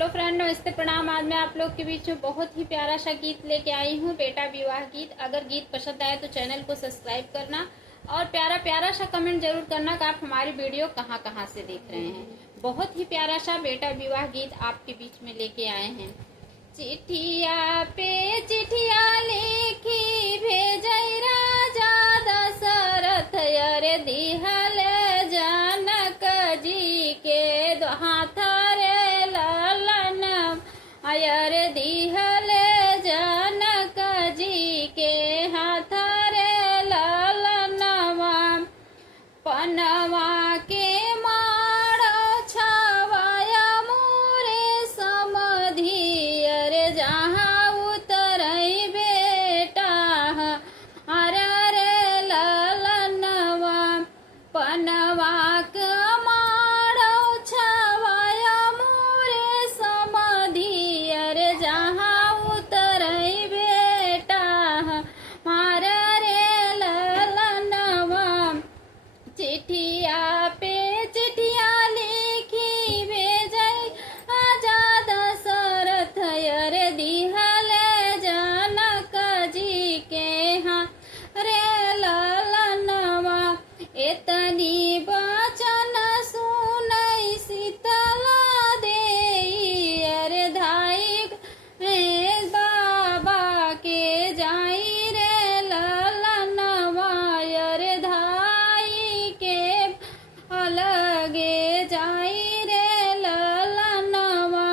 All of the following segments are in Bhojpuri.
हेलो फ्रेंड, नमस्ते, प्रणाम। आज मैं आप लोग के बीच में बहुत ही प्यारा सा गीत लेके आई हूँ, बेटा विवाह गीत। अगर गीत पसंद आए तो चैनल को सब्सक्राइब करना और प्यारा प्यारा सा कमेंट जरूर करना कि आप हमारी वीडियो कहाँ कहाँ से देख रहे हैं। बहुत ही प्यारा सा बेटा विवाह गीत आपके बीच में लेके आए हैं। चिट्ठिया पे चिट्ठिया लिखी भेजई राजा दशरथ, अरे दिहल जनक जी के हाथ रे ललन, अरे दिहल जनक जी के हाथ रे ललनवा, पनवा के मारो छवाया मोरे समधी, अरे जहाँ उतरई बेटा अरे रे ललनवा, पनवा के मारो छवाया मोरे समधी, अरे जहाँ उतरई बेटा मारे रे ललनवा। चिट्ठिया पे चिट्ठिया लिखी भेजई राजा दशरथ, अरे दिहल जनक जी के हाँ रे ललनवा, एतनी वचन सुनई शीतला देई, अरे धाई बाबा के जाई रे ललनवा, अरे धाई के अलगे जाई रे ललनवा।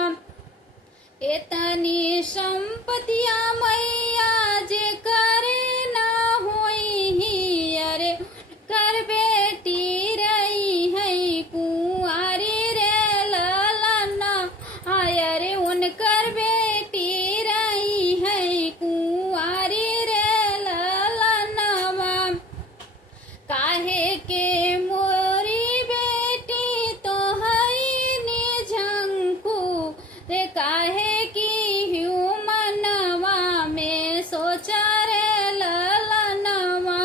एतनी संपतिया मैया जे करे न होई, अरे कर बेटी रही है कुंवारी रे ललना, अरे उनकर बेटी रही है कुंवारी रे ललनवा। काहे के मोरी बेटी तो हई निझंकू रे, काहे की हूँ मनवा में सोचा रे ललनवा,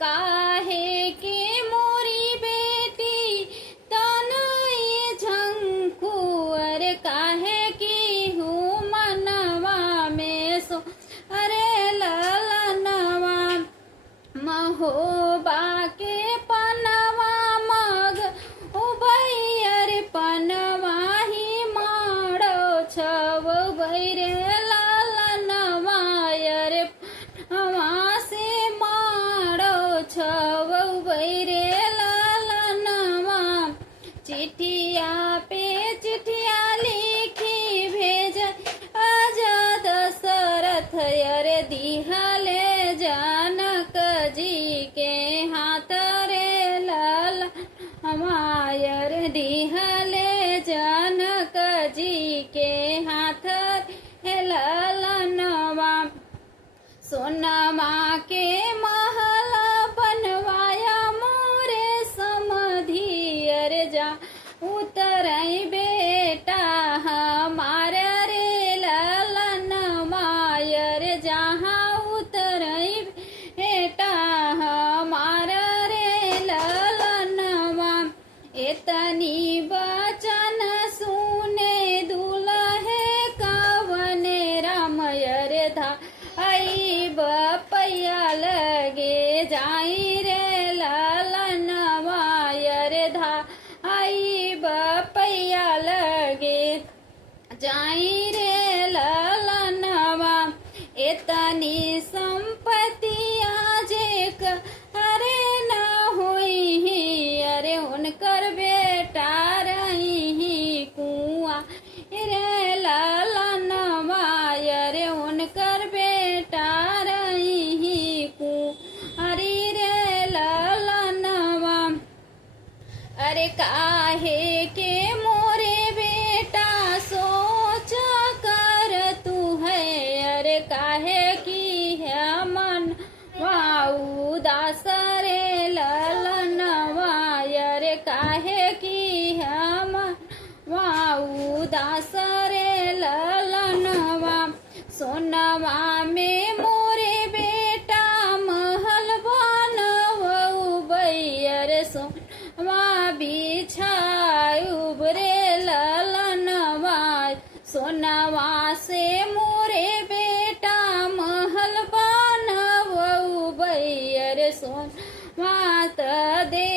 काहे की मोरी बेटी तनई झंकू, अरे काहे की हूँ मनवा में सो अरे ललनवा। महोबा के पनवा मग उबई, अरे पनवा ही मारो छव रे ललनवा, अरे पनवा से मारो छव रे ललनवा। चिट्ठिया पे चिट्ठिया लिखी भेज आजा दशरथ, अरे दिहल जनक जी के हाथ रे ललनवा, अरे दिहल जनक जी के हाथ रे ललनवा। सोनमा के महल बनवाया मोरे समधी, अरे जा उतरई बेटा हमारे रे ललनवा, अरे जहाँ उतरई बेटा हमारे रे ललनवा। एतनी वचन सुने दुल्हे कवने राम, अरे धाई बपैया लगे जाई रे ललनवा, अरे धाई बपैया लगे जाई रे ललनवा। एतनी संपत्तिया जे अरे न होई, अरे उनकर बेटा रही कुआ रे ललनवा, अरे उनकर बेटा रही कुआरी रे ललनवा। अरे काहे के मोरे बेटा सोच कर तू है, अरे काहे की है मन उदास रे ललनवा, अरे काहे की है मन उदास रे ललनवा। सोनवा में मोरे बेटा महल बनवई, अरे सोनवा बिछाई रे ललनवा, सोनवा से मोरे बेटा महल बनवऊ बैर सोन मात दे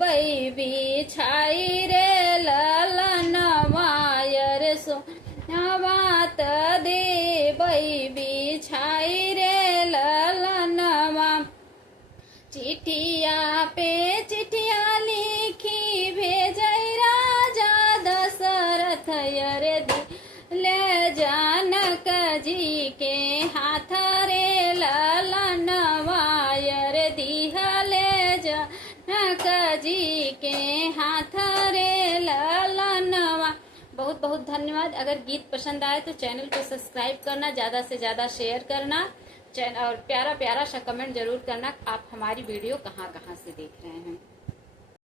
बै बिछाई रे ललनवायर सोनवात दे बै बिछाई रे ललनवा चिठिया पे चिठिया लिखी भेजई राजा दशरथ रे ले जानक जी के हाथ रे ललनवायर दिहले जानक जी के हाथ रे ललनवा। बहुत बहुत धन्यवाद। अगर गीत पसंद आए तो चैनल को सब्सक्राइब करना, ज़्यादा से ज़्यादा शेयर करना और प्यारा प्यारा सा कमेंट जरूर करना आप हमारी वीडियो कहाँ कहाँ से देख रहे हैं।